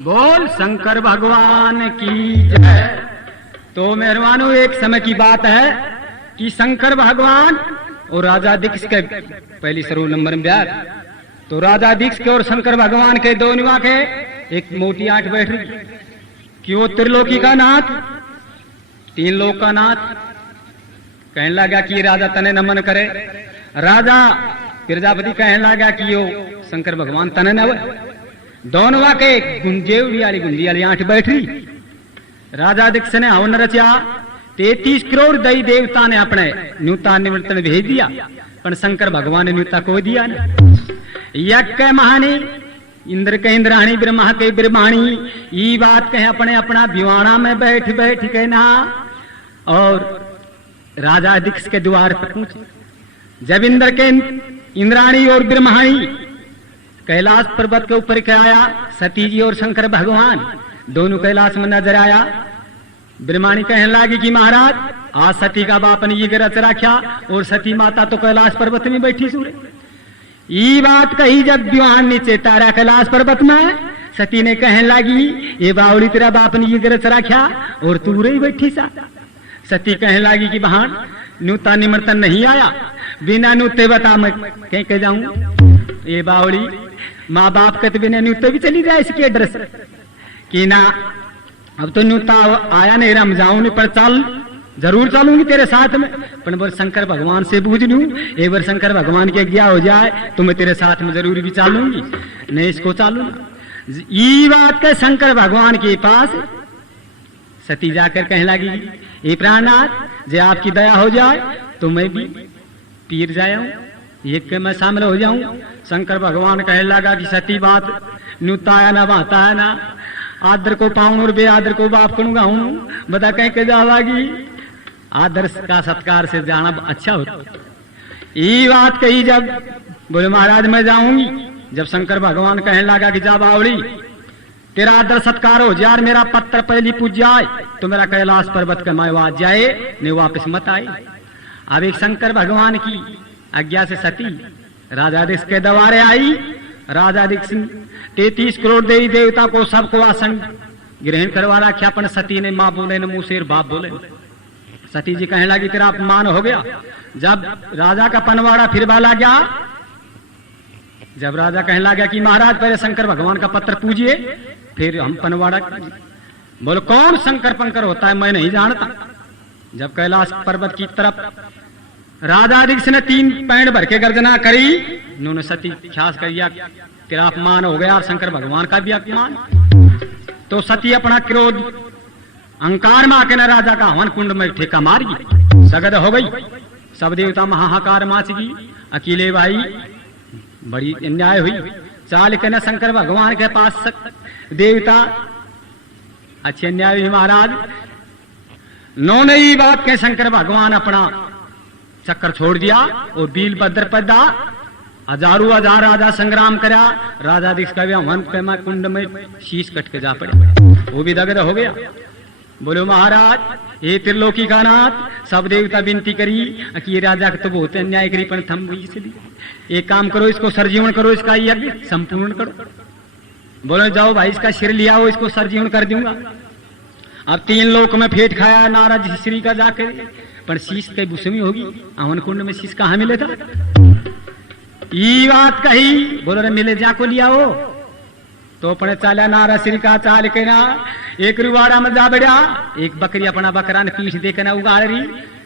बोल शंकर भगवान की जय। तो मेहरबानों, एक समय की बात है कि शंकर भगवान और राजा दीक्ष के पहली सरो नंबर में ब्याह। तो राजा दीक्ष के और शंकर भगवान के दोनों के एक मोटी आंट बैठ रही कि वो त्रिलोकी का नाथ, तीन लोक का नाथ। कहने लगा कि राजा तने नमन करे। राजा प्रजापति कहने लगा कि यो शंकर भगवान तने न दोनों के गुंजेवड़ी वाली आंट बैठ रही। राजा दीक्ष ने हवन रचा। 33 करोड़ दई देवता ने अपने न्यूता निवर्तन भेज दिया, पर शंकर भगवान ने न्यूता को दिया न। यज्ञ के महानी, इंद्र के इंद्राणी, ब्रह्मा के ब्रह्माणी, ये बात कहे अपने अपना भिवाणा में बैठ बैठ के ना। और राजा दीक्ष के द्वार पर पहुंचे। जब इंद्र के इंद्राणी और ब्रह्माणी कैलाश पर्वत के ऊपर क्या आया, सती जी और शंकर भगवान दोनों कैलाश में नजर आया। ब्रह्माणी कहने लगी कि महाराज, आज सती का बाप ने ये रच रखा और सती माता तो कैलाश पर्वत में बैठी सूरे। ये बात कही जब विवान नीचे तारा कैलाश पर्वत में, सती ने कहने लगी, ये बावली तेरा बाप ने ये रच रखा और तू रही बैठी सा। सती कहने लगी कि बहन, न्यूता निमंत्रण नहीं आया, बिना न्यूते बता मैं कहीं के जाऊं। ये बावली माँ बाप के तो बिना न्यूते भी चली जाए इसके एड्रेस कि ना, अब तो न्यूता आया नहीं, रम जाऊं नहीं, पर चल जरूर चलूंगी तेरे साथ में। पर बोल शंकर भगवान से पूछ लूं, एक बार शंकर भगवान की आज्ञा हो जाए तो मैं तेरे साथ में जरूर भी चलूंगी, नहीं इसको चालूंगा। ये बात के शंकर भगवान के पास सती जाकर कहने लगी, ये प्राणनाथ, जे आपकी दया हो जाए तो मैं भी पीर जाऊं, एक के मैं शामिल हो जाऊं। शंकर भगवान कहने लगा कि सती बात न्यूता आया ना बाता है ना, आदर को पाऊं और बेआदर को बाप करूंगा हूं, बता कहीं के जावागी। आदर का सत्कार से जाना अच्छा होता। ये बात कही जब बोले महाराज मैं जाऊंगी। जब शंकर भगवान कहने लगा कि जा बावड़ी, तेरा आदर सत्कार हो जाए, मेरा पत्र पहली पूज जाए तो मेरा कैलाश पर्वत का मैवाज जाए, नहीं वापस मत आए। अब एक शंकर भगवान की आज्ञा से सती राजा दीक्ष के द्वारे आई। राजा दीक्ष 33 करोड़ देवी देवता को सबको आसन ग्रहण करवा रखा, अपन सती ने माँ बोले न मुंह से बाप बोले। सती जी कहने लगी तेरा अपमान हो गया। जब राजा का पनवाड़ा फिर वाला गया, जब राजा कहने लगा कि महाराज पहले शंकर भगवान का पत्र पूजिए फिर हम पनवाड़ा। बोलो कौन शंकर पंकर होता है मैं नहीं जानता। जब कैलाश पर्वत की तरफ राजा दीक्ष ने 3 पैंड भर के गर्जना करी, उन्होंने सती ख्यास करिया तेरा अपमान हो गया और शंकर भगवान का भी अपमान। तो सती अपना क्रोध अहंकार में आके न राजा का हवन कुंड में ठेका मार गई, सगद हो गई। सब देवता महाहाकार माच गई। अकेले भाई बड़ी अन्याय हुई। चाल के न शंकर भगवान के पास देवता अच्छे अन्याय हुई महाराज। उन्होंने ये बात के शंकर भगवान अपना चक्कर छोड़ दिया और बील भद्र पदा हजारों हजार राजा संग्राम करा। राजा दीक्ष का भी हवन पेमा कुंड में शीश कट के जा पड़े, वो भी दग्ध हो गया। बोलो महाराज ये त्रिलोकी का नाथ, सब देवता विनती करी कि ये राजा तो बहुत अन्याय करी, पर थम इसलिए एक काम करो, इसको सरजीवन करो, इसका यज्ञ संपूर्ण करो। बोलो जाओ भाई इसका सिर लिया हो, इसको सरजीवन कर दूंगा। अब 3 लोक में फेट खाया नारद श्री का जाकर, पर शीश के भूसमी होगी, हवन कुंड में शीश कहाँ मिले था। ये बात कही, बोलो रे मिले जाको लिया हो। तो अपने चाला नारा श्री का चाल के ना एक रुवाड़ा में जा बढ़िया। एक बकरी अपना बकरा ने पीठ देकर ना उगाड़ रही,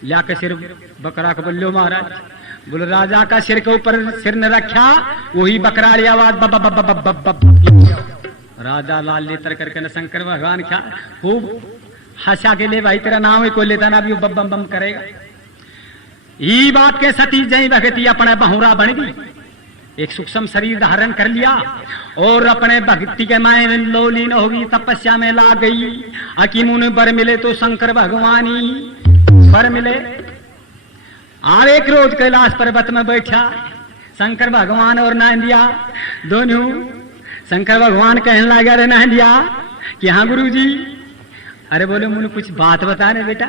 ला के सिर बकरा को बोलो महाराज। बोलो राजा का सिर के ऊपर सिर ने रखा, वही बकरा लिया आवाज बब बब बब बब बब। राजा लाल लेतर करके न शंकर भगवान क्या खूब हंसा के ले भाई तेरा नाम ही कोई लेता ना भी बम बम बम करेगा। ये बात के सती जय भगती अपने बहुरा बन गई, एक सूक्ष्म शरीर धारण कर लिया और अपने भक्ति के माय में लोलीन होगी, तपस्या में ला गई। अकीमुन बर मिले तो शंकर भगवानी बर मिले। और एक रोज कैलाश पर्वत में बैठा शंकर भगवान और नांदिया दोनों। शंकर भगवान कहने लगा रे नांदिया कि हाँ गुरु जी। अरे बोले मुझे कुछ बात बता रहे बेटा।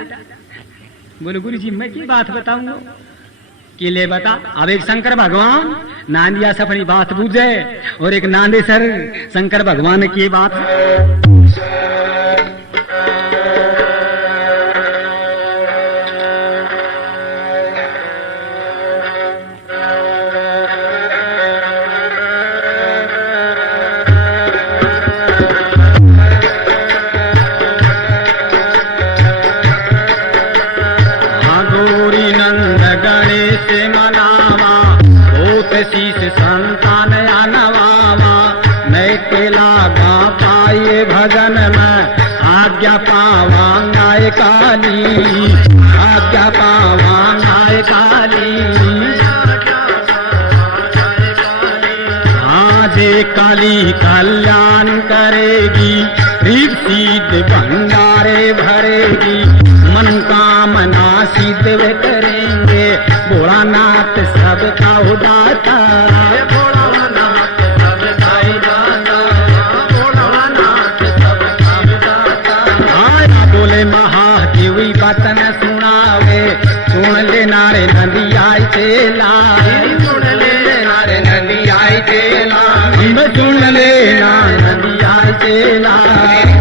बोले गुरु जी मैं की बात बताऊंगा। कि ले बता। अब एक शंकर भगवान नांदिया से अपनी बात पूछे और एक नांदेसर शंकर भगवान की बात। शीश संतान नवावा मैं केला गा पाए भजन में आज्ञा पावा गाय काली, आज्ञा पावा गाय काली। आज काली कल्याण करेगी, रिप सिद्ध भंडारे भरेगी, मनोकामना सिद्ध करेंगे भोलानाथ सबका उदाता, भोलानाथ सबका उदाता, भोलानाथ सबका उदाता। आया बोले महादेवी बतन सुनावे, सुन ले नारे नदी आई चेला, सुन ले नारे नदी आई चेला, सुन ले नारे नदी आई चेला,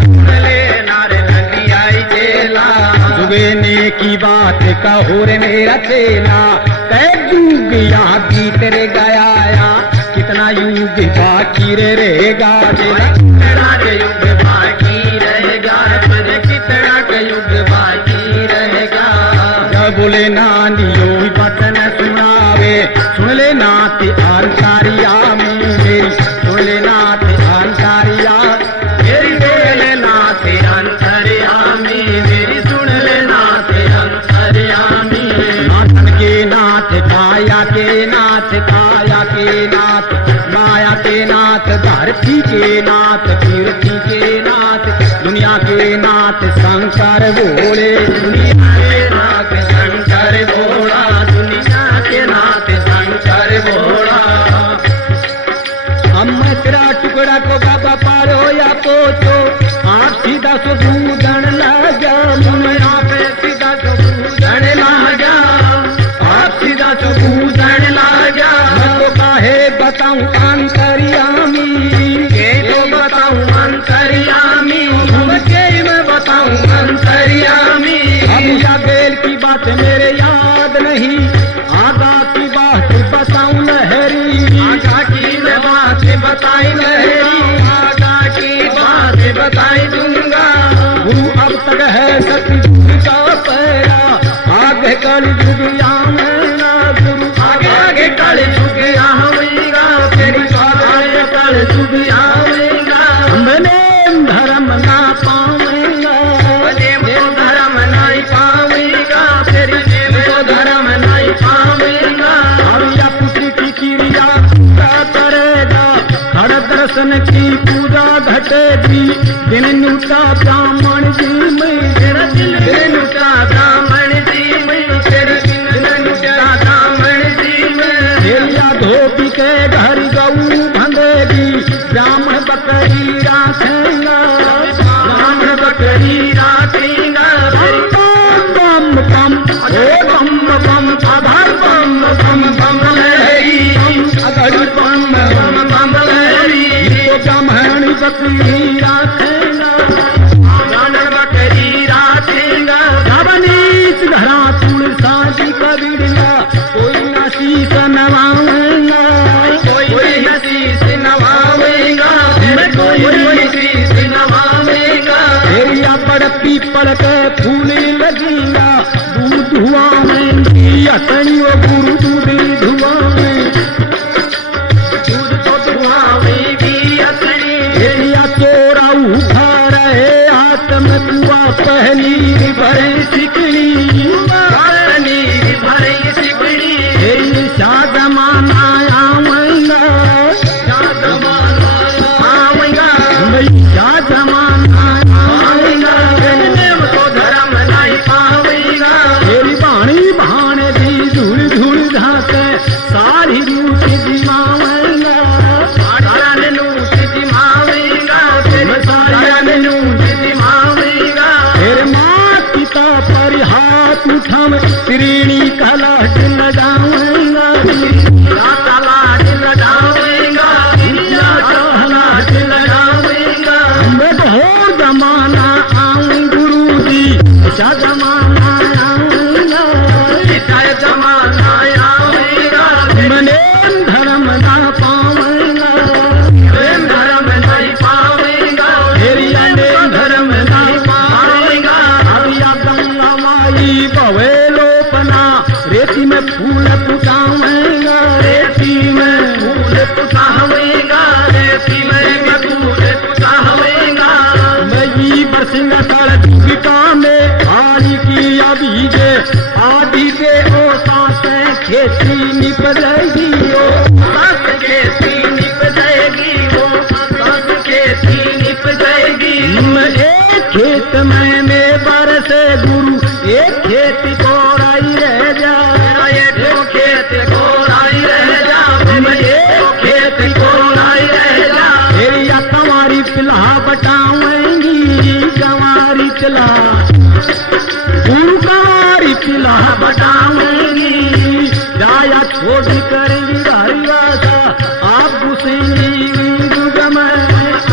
सुन ले नारे नदी आई चेला। जुगेने की बात कहो रे मेरा चेला, युग याद तेरे गया, कितना युग बाकी रहेगा तेरा, कितना के युग बाकी रहेगा तेरे, कितना के युग बाकी रहेगा। जब बोले नानियो बतन सुनावे, सुन ले नाथ अंतरिया मेरी, सुन ले नाथ अंतरिया मेरी, सुन ले नाथ अंतरिया मेरी, सुन ले नाथ अंतरिया मेरी। नाथन के नाथ काया के नाथ, काया के नाथ, माया के नाथ, धरती के नाथ, कीर्ति के नाथ, दुनिया के नाथ शंकर भोले, दुनिया के नाथ शंकर भोला, दुनिया के नाथ शंकर भोला। हम तेरा टुकड़ा को बाबा पारो या पोचो, आप सीधा सो पूजन लगा, आप सीधा सो पूजन लगा, आप सीधा सो पूजन लगा। मैं तो काहे बताऊं अंतर्यामी, ये तो बताऊं अंतर्यामी, के मैं बताऊं अंतर्यामी। अब या बेल की बात मेरे याद नहीं, आगा की बात बताऊं लहरी, आगा की मैं बात बताई लहरी, आगा की बात बताई दूंगा। गुरु अब तक है सतयुग का पैरा, आगे कल युग आवेगा गुरु, आगे आगे कल युग आवेगा, तेरी आगे कल युग आवेगा। हमने धर्म ना पावेगा, तो धर्म नहीं पावेगा, तेरी तो धर्म नहीं पावेगा। हरिया पुत्री की क्रिया करेगा, हर दर्शन की पूजा घटेगी, दिन नुटा ब्राह्मण जी में, तेरा दिन नुटा ब्राह्मण जी में, तेरे दिन नुटा ब्राह्मण जी में। तेरिया धोबी के घर गऊ बंधेगी, ब्राह्मण बकरी राखेगा, ब्राह्मण बकरी राखेगा। बम बम ओ बम बम अधर बम बम बम लहरी, अधर बम बम बम लहरी। तो ब्राह्मण बकरी राखेगा, ब्राह्मण बकरी राखेगा। धवनीस घरा तुलसा जी कबीरिया, कोई न शीश नवावेगा, कोई न शीश नवावेगा, कोई शीश नवावेगा। तेरिया बड़ पीपल के फूल लगेगा, दूध धुआं में असनी वो गुरु दूध धुआं में, दूध तो धुआं में भी असनी। तेरिया चोरा उठा रहे हाथ में कुआ, पहली भरे सिकड़ी, पहली भरे सिकड़ी। तेरी शाद माना आवेगा, शाद माना आवेगा, शाद माना आवेगा, तो धर्म नहीं पावेगा। तेरी बाणी भाने दी झूल खेत में बरसे गुरु एक खेत को राई रह जा, एक खेत को राई रह जा, एक खेत को राई रह जा। या कंवारी पिला बटाऊंगी, कंवारी पिला गुरु कंवारी पिला बटाऊंगी, जाया छोड़ करेंगी हरिवासा आप घुसेंगी जुग में,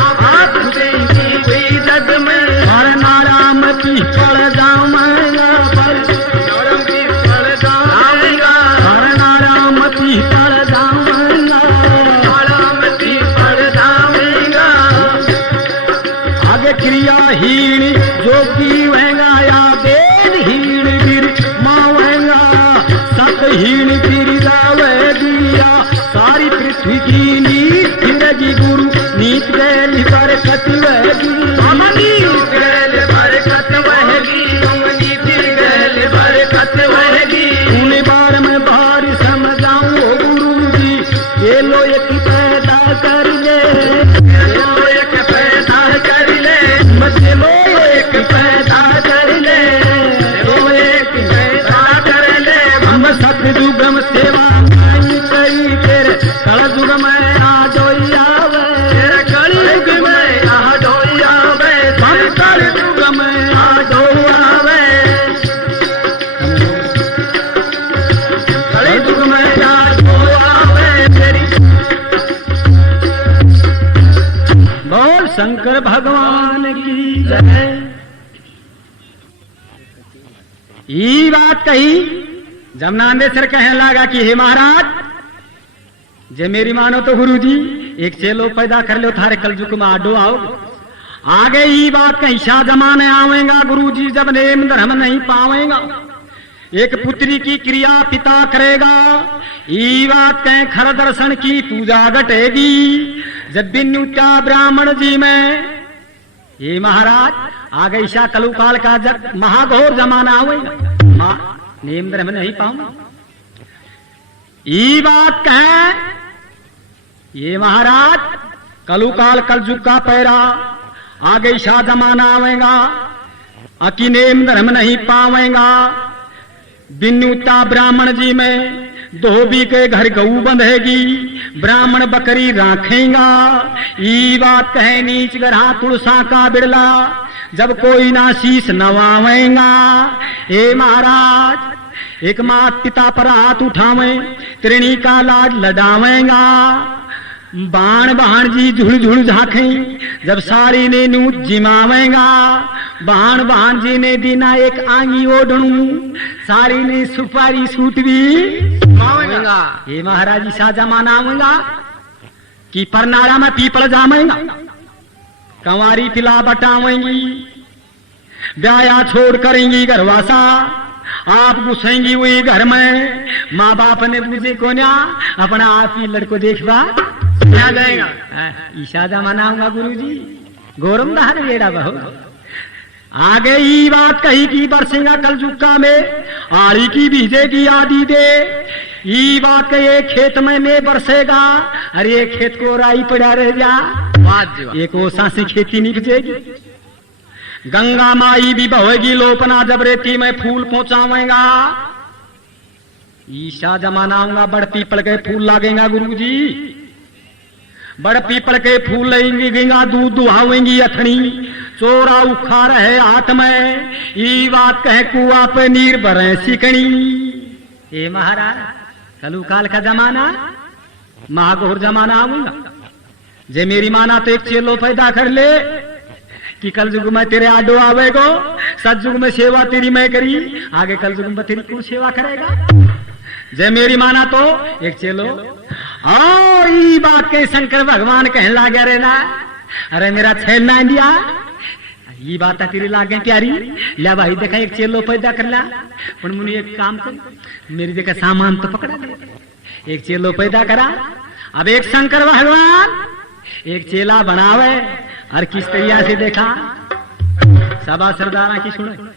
आप घुसेंगी हुई जग में। और नाराम की पड़ जाऊंगा पर नाराम की पड़ जाऊंगा, और नाराम की पड़ जाऊंगा, नाराम की पड़ जाऊंगा। आगे क्रियाहीन जोगी वहेगा या वेदहीन वीर मावेगा, सतहीन फिर गावे दिया सारी पृथ्वी की नीत फिरगी गुरु नीत गैल बरकत वहगी, नीत गैल बरकत वहगी, नीत गैल बरकत वहगी। उन्हें बार में बार समझाऊं गुरु जी, ये लो एक पैदा कर ले, लो एक पैदा कर ले, बच्चे लो एक पैदा कर ले, लो एक पैदा कर ले। हम सतयुग में सेवा कई तेरे कलयुग में आ जोई आवे, तेरे कलयुग में आ जोई आवे, हम कलयुग में आ जोई आवे, कलयुग में आ जोई आवे तेरी। बोल शंकर भगवान की जय। ये बात कही जब नांदेसर कहने लगा कि हे महाराज जे मेरी मानो तो गुरु जी एक चेलो पैदा कर लो थारे कलयुग में आडो आओ। आगे ये बात कहीं शाह जमाने आवेगा गुरु जी जब नेम धर्म नहीं पावेगा, एक पुत्री की क्रिया पिता करेगा, ये बात कहें खर दर्शन की पूजा घटेगी जब बिन्नुता ब्राह्मण जी में। ये महाराज आगे ईशा कलुकाल का महाघोर जमाना आवेगा, नेम धर्म नहीं पाऊंगा। ये बात कहें ये महाराज कलुकाल कलयुग का पैरा आगे शाह जमाना आवेगा, अकी नेम धर्म नहीं पावेगा। बिन्नुता ब्राह्मण जी में धोबी के घर गऊ बंधेगी, ब्राह्मण बकरी राखेगा। ये बात कहे नीच गरहा तुलसा का बिड़ला जब कोई ना शीश नवावेगा। हे महाराज एक मात पिता पर हाथ उठावे त्रिणी का लाज लडावेगा, बाण बहान जी झुल झुल झांके जब साड़ी ने नू जिमावेगा। बाण बहान जी ने दीना एक आंगी ओढ़ू, साड़ी ने सुपारी सूट भी मावेगा। ये महाराज सा जमाना आवेगा कि परनारा में पीपल जामेगा, कंवारी पिला बटावेंगी, ब्याया छोड़ करेंगी घरवासा, आप घुसेंगी वही घर में। माँ बाप ने मुझे को ना अपना आप ही लड़को देखवा क्या जाएगा। ईशा जमाना आऊंगा गुरु जी गौरम दहर बेड़ा बहु। आगे ये बात कही कि बरसेगा कलयुग में आड़ी की बीजेगी आदि दे। ये बात कही खेत में बरसेगा, अरे खेत को राई पड़ा रह जा, एक ओसा से खेती नहीं बचेगी। गंगा माई भी बहेगी लोपना जब रेती में फूल पहुंचावेगा। ईशा जमाना आऊंगा बड़ पीपल के फूल लागेगा गुरु जी, बड़ पीपल के फूल लेंगी गंगा दूध दुहावेंगी अथनी, चोरा उखा रहे हाथ में। ये बात कहे कुआ पे नीर भरे सिकनी। ये महाराज कलुकाल का जमाना महाघोर जमाना आऊंगा। जे मेरी माना तो एक चेलो पैदा कर ले कि कल युग में तेरे आडो आवेगो, सतयुग में सेवा तेरी मैं करी, आगे कल युग में तेरी कौन सेवा करेगा। जय मेरी माना तो एक चेलो। और ये बात के शंकर भगवान कहने लगे रे ना, अरे मेरा छेल ना दिया, ये बात तेरी लागे प्यारी, लिया भाई देखा एक चेलो पैदा कर ला, पर मुझे एक काम कर, मेरी देखा सामान तो पकड़ा दे, एक चेलो पैदा करा। अब एक शंकर भगवान एक चेला बनावे और किस तरिया से देखा सभा सरदारा की सुने।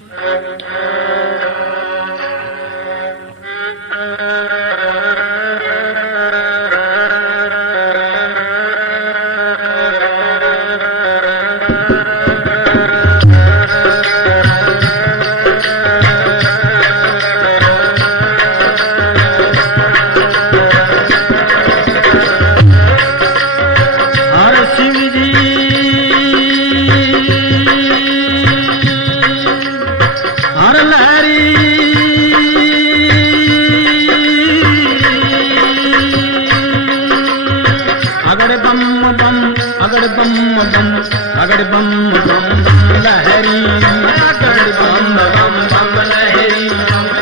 अगड़ बम बम बम लहरी, अगड़ बम बम बम लहरी,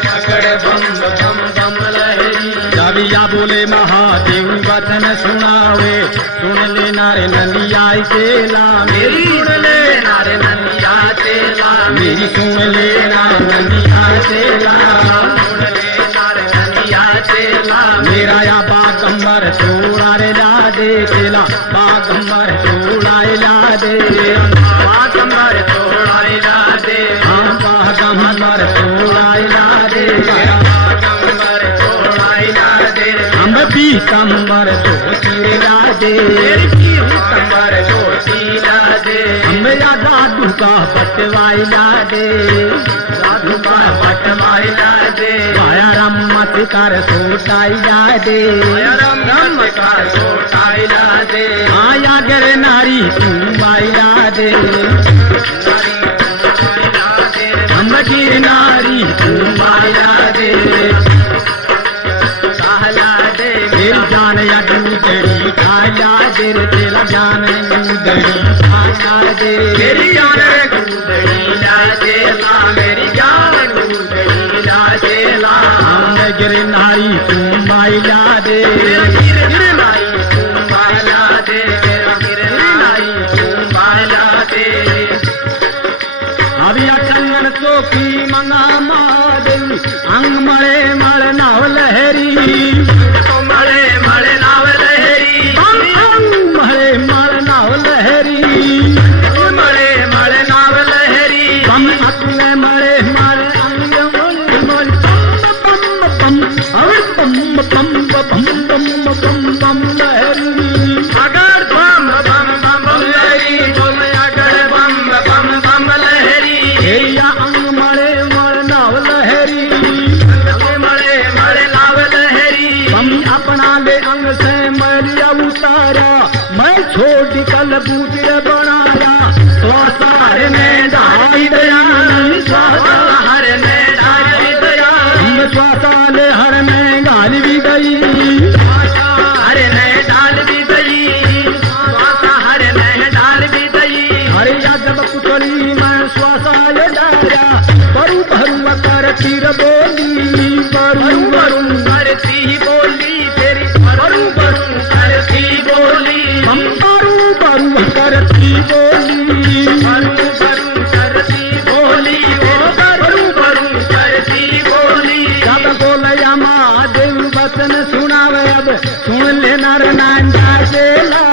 अगड़ बम बम बम लहरी। जाविया बोले महादेव वचन सुनावे, सुन ले नारे नंदिया चेला मेरी, सुन ले नारे नंदिया चेला मेरी, सुन ले नारे नंदिया चेला, सुन ले नारे नंदिया चेला। मेरा या बागंबर छोड़ा रे ला दे चेला, बागंबर छोड़ा रे ला दे, बागंबर छोड़ा रे ला दे, हाँ बागंबर छोड़ा रे ला दे, बागंबर छोड़ा रे ला दे। हम भी कंबर तो ला दे, कंबर तो ला दे। हम या जादू का पटवाई ला दे, जादू का पटवाई ला दे। आया रम्मत कर सोटाई ला दे, आया रम्मत कर सोटाई ला दे। आया गिर नारी तू बाई ला दे, हम गिर नारी तू बाई ला दे, मेरी जान या दूधड़ी खाया दे, तेरा जान दूधड़ी खाया दे, मेरी जान दूधड़ी ला देला, मेरी जान दूधड़ी ला देला। हम गिर नारी तू माई ला दे, गिर नारी तू माई ला दे, गिर नारी तू माई ला दे। अभी चंदन चौकी मंगा महादेव, अंग मरे मर नाव लहरी, मरे मरे नाव लहरी, मरे मर नाव लहरी, मरे मरे नाव लहरी। बम अकले मरे मरे अंग मरे बम बम बम बम बम बम बम बम लहरी, अगर बम बम बम लहरी, बोल अगर बम बम बम लहरी। हेरिया अंग मरे मर नाव लहरी, मरे मरे नाव लहरी। बम अपना ले अंग से मरिया उतारा, मैं छोटी कल बूतिर बनाया, स्वासार में ढाई दया, स्वासार में ढाई दया। हम स्वासाल हर में गाल भी गई, हर में डाल भी गई, स्वासार में डाल भी गई। अरे या जब पुतली मैं स्वासाल डाया, बरू भरू कर तीर बोली, बरू बरू करती बोली, तेरी बरू बरू करती बोली। हम बरू बरू करती बोली, बरू बरू करती बोली, ओ बरू बरू करती बोली। जब बोलया महादेव वचन सुनावे, अब सुन ले नर नंदिया चेला,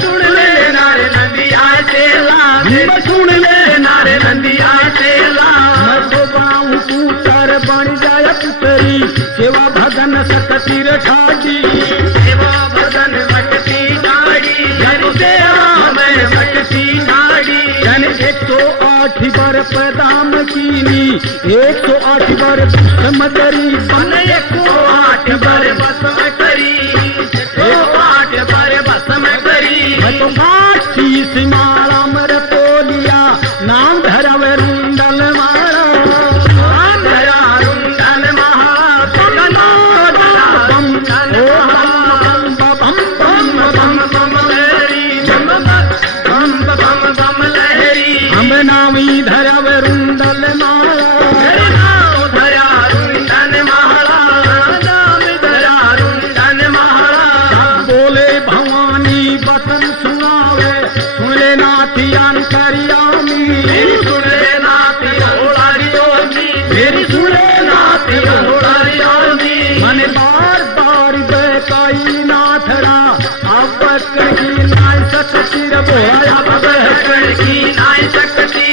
सुन ले नारे नंदिया चेला, सुन ले नारे नंदिया चेला। मैं तो बनाऊं पुत्र बन जाए पुत्री, सेवा भगन सकती ठाडी, सेवा भगन सकती ठाडी, जन सेवा में सकती ठाडी। जन 108 बर प्रदाम कीनी, 108 बर भस्म करी, बन 108 बर भस्म करी, 108 बर भस्म करी। मैं तो काशी सिमारा मर पोलिया, नाम धरव रुंडल मारा, नाम धरा रुंडल महा, बम बम बम लहरी, बम बम बम लहरी। हम नामी धरव रुंडल मारा, नाम धरा रुंडल महारा, नाम धरा रुंडल महारा। बोले भवानी वचन सुनावे, सुन ले नाथियान करियामी, सुन ले नाथिया ओलारियोमी, मेरी सुन ले नाथिया ओलारियोमी। मन बार बार बेकाई नाथरा, अब कहीं नाय सकती बोया, अब कहीं नाय सकती,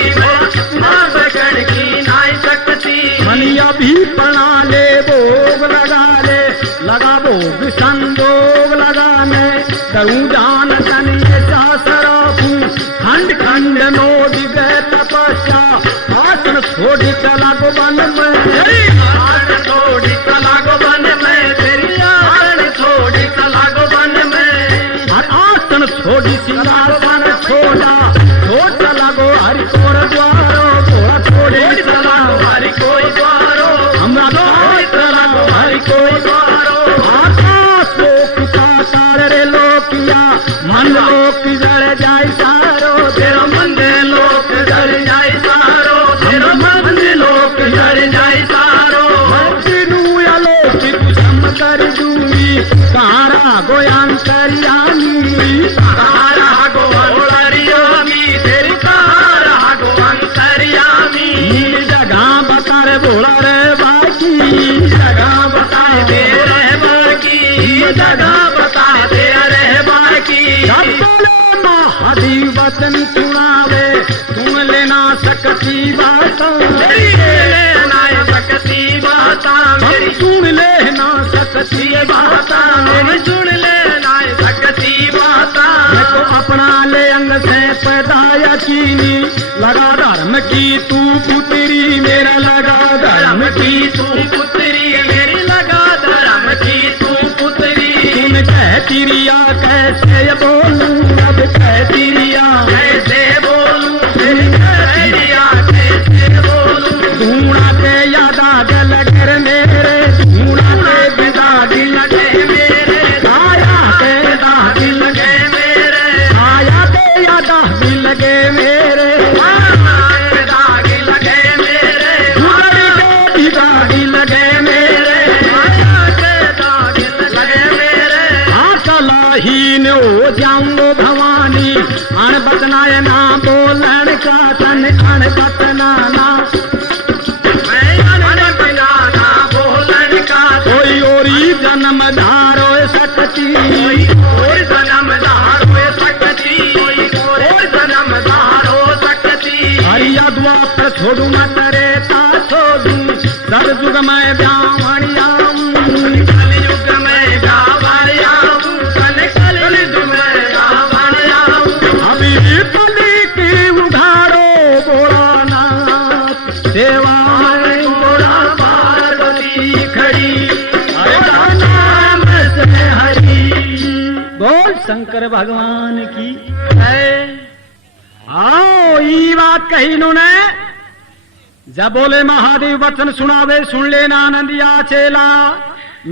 माँ बकड़ की नाय सकती। मनिया भी बना ले, भोग लगा ले, लगा भोग संजोग लगाने, करूँ जान तन ये शासराफू, खंड खंड नोद गए तपस्या, आसन छोड़ी चला गो बन में, आसन छोड़ी चला गो बन में, तेरी आसन छोड़ी चला गो बन में। और आसन छोड़ी सिंहासन छोड़ा, छोड़ चला गो हरि कोर द्वारो, घोड़ा छोड़े चला गो हरि कोई द्वारो, हमरा द्वार चला गो हरि कोई द्वारो। आकाश लोक का तार रे लोकिया, मन लोक जड़ जाय सारो, सकती बाता मेरी लेना सकती बाता मेरी सुन लेना सकती बाता मेरी सुन लेना सकती बाता मैं तो अपना ले अंग से पैदा यकीनी लगा धर्म की तू पुत्री मेरा लगा धर्म की तू पुत्री मेरी लगा धर्म की तू पुत्री सुन कहती रिया कैसे बोलूं अब कहती रिया कैसे बोलूं रिया कैसे बोलूं ढूंढा के यादा दिल कर मेरे ढूंढा के विदा दिल लगे मेरे आया के दाग लगे मेरे आया के यादा दिल लगे मेरे दाग लगे मेरे गुजरी के विदा दिल लगे मेरे दाग लगे मेरे आकलाहीन हो जाऊं भवानी अण बतनाए ना बोलन का तन अण बतना ना मैं अनबना ना बोलन का कोई ओरी जन्म धारो सकती कोई और जन्मदार हो सकती कोई और जन्मदार हो सकती हरिया दुआ पर छोड़ू न करे ता छोड़ू सब जुग में ब्यावणिया कलयुग में गावड़िया कलयुग में गावड़िया अभी तुली की उघाड़ो भोलानाथ सेवा में गोरा पार्वती खड़ी तेरा नाम से हरि बोल शंकर भगवान की आओ ई बात कही इन्होंने जब बोले महादेव वचन सुनावे सुन लेना आनंदिया चेला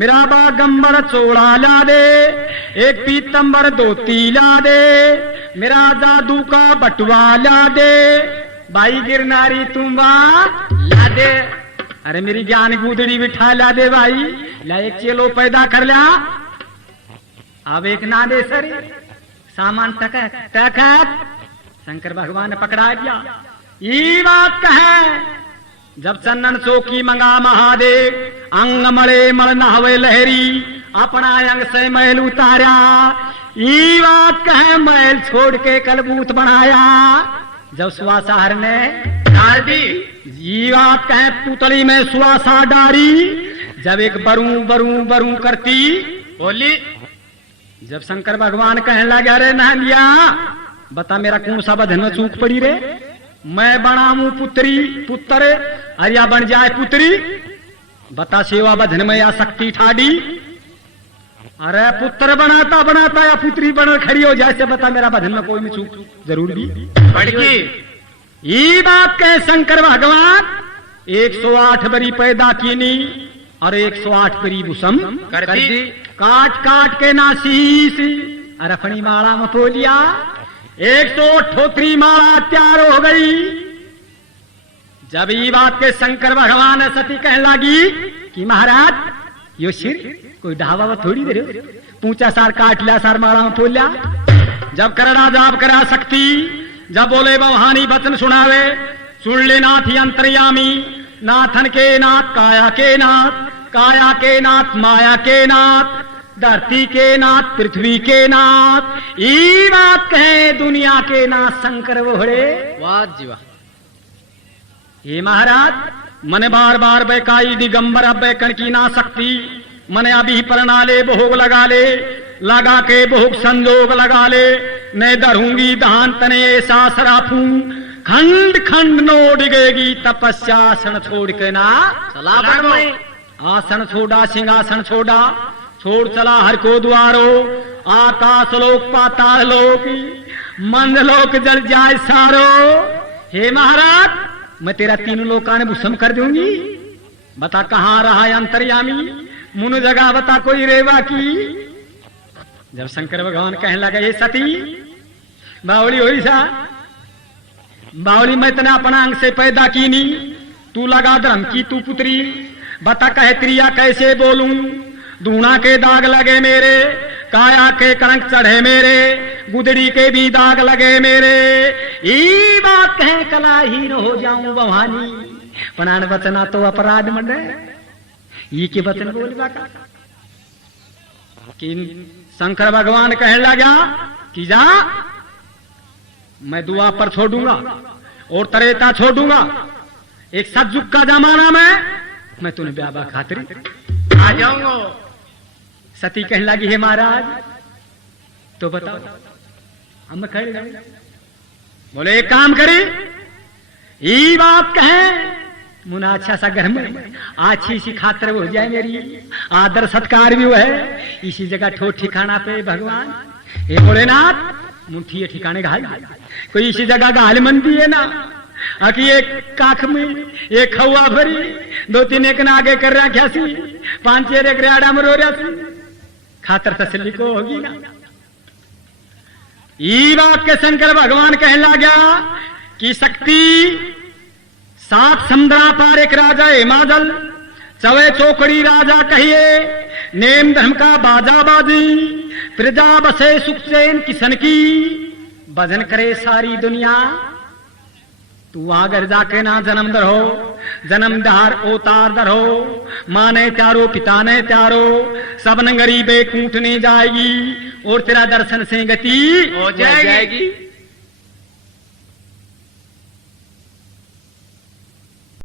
मेरा बागंबर चोड़ा ला दे एक पीतंबर धोती ला दे मेरा जादू का बटुआ ला दे भाई गिरनारी तुम ला दे अरे मेरी ज्ञान गुदड़ी बिठा ला दे भाई ला एक चेलो पैदा कर लिया अब एक ना दे सर सामान टकक टकक शंकर भगवान ने पकड़ा दिया ये बात कहे जब चंदन चौकी मंगा महादेव अंग मड़े मल नहवे लहरी अपना अंग से मैल उतारा ये बात कहे मैल छोड़ के कलबूत बनाया जब सुवासाहर ने डाल दी ये बात कहे पुतली में सुवासा डारी जब एक बरू बरू बरू करती बोली जब शंकर भगवान कहने लगे अरे नहलिया बता मेरा कौन सा बधन में चूक पड़ी रे मैं बनाऊं पुत्री पुत्र अरिया बन जाए पुत्री बता सेवा बधन में या शक्ति ठाडी अरे पुत्र बनाता बनाता या पुत्री बन खड़ी हो जाए से बता मेरा बधन में कोई में चूक जरूर भी पड़की ये बात कहे शंकर भगवान 108 बरी पैदा कीनी और 108 बरी बुसम कर दी काट काट के नासीस अरफणी माला में पोलिया 138 माला तैयार हो गई जब ये बात के शंकर भगवान सती कहने लगी कि महाराज यो सिर कोई ढावा में थोड़ी दे पूछा सार काट लिया सार माला में फोल लिया जब करड़ा जाप करा सकती जब बोले बहानी वचन सुनावे सुन ले नाथ ही अंतर्यामी नाथन के नाथ काया के नाथ काया के नाथ माया के नाथ धरती के नाथ पृथ्वी के नाथ ई बात कहे दुनिया के नाथ शंकर बोहड़े वाह जीवा हे महाराज मने बार बार बैकाई दिगंबर अब बैकण की ना सकती मने अभी प्रणाले भोग लगा के भोग संजोग लगा ले मैं धरूंगी दान तने ऐसा सराफू खंड खंड नो डिगेगी तपस्या आसन छोड़ के ना सलाह में आसन छोड़ा सिंहासन छोड़ा छोड़ चला हर को द्वारो आकाश लोक पाताल लोक मंद लोक जल जाए सारो हे महाराज मैं तेरा तीनों लोकान भूषम कर दूंगी बता कहाँ रहा है अंतर्यामी मुन जगह बता कोई रेवा की जब शंकर भगवान कहने लगा ये सती बावली हो सा बावली मैं तना अपना अंग से पैदा की नी तू लगा धर्म की तू पुत्री बता कहे क्रिया कैसे बोलूं दूना के दाग लगे मेरे काया के कलंक चढ़े मेरे गुदड़ी के भी दाग लगे मेरे ई बात कहे कलाहीन हो जाऊं भवानी प्राण बचना तो अपराध मंडे ये के वचन बोलवा का कि शंकर भगवान कहने लगा कि जा मैं दुआ पर छोड़ूंगा और तरेता छोड़ दूंगा। एक सतयुग का जमाना में मैं तूने ब्याह खातिर आ जाऊंगा। सती कहने लगी है महाराज तो बताओ हम खड़े रहे। बोले एक काम करे ये बात कहे मुना अच्छा सा घर में अच्छी सी खातर हो जाए मेरी आदर सत्कार भी वो है इसी जगह ठोठ ठिकाना पे भगवान ये भोलेनाथ मुठिए ठिकाने घाल कोई इसी जगह घाल मंदी है ना आखिर एक काख में एक खौआ भरी 2-3 एक ना आगे कर रहा क्या सी 5-6 एक रेड़ा में रो रहा सी खातर तसल्ली को होगी ना। ये बात के शंकर भगवान कहने लगा कि शक्ति 7 समुद्रा पार एक राजा हिमाचल चवे चौकड़ी राजा कहिए नेम धर्म का बाजा बाजी प्रजा बसे सुख चैन किसन की भजन करे सारी दुनिया। तू वहां घर जाके ना जन्म दर हो जन्मदार अवतार दर हो माने त्यारो पिता ने त्यारो सब गरीबे कूटने जाएगी और तेरा दर्शन से गति हो जाएगी।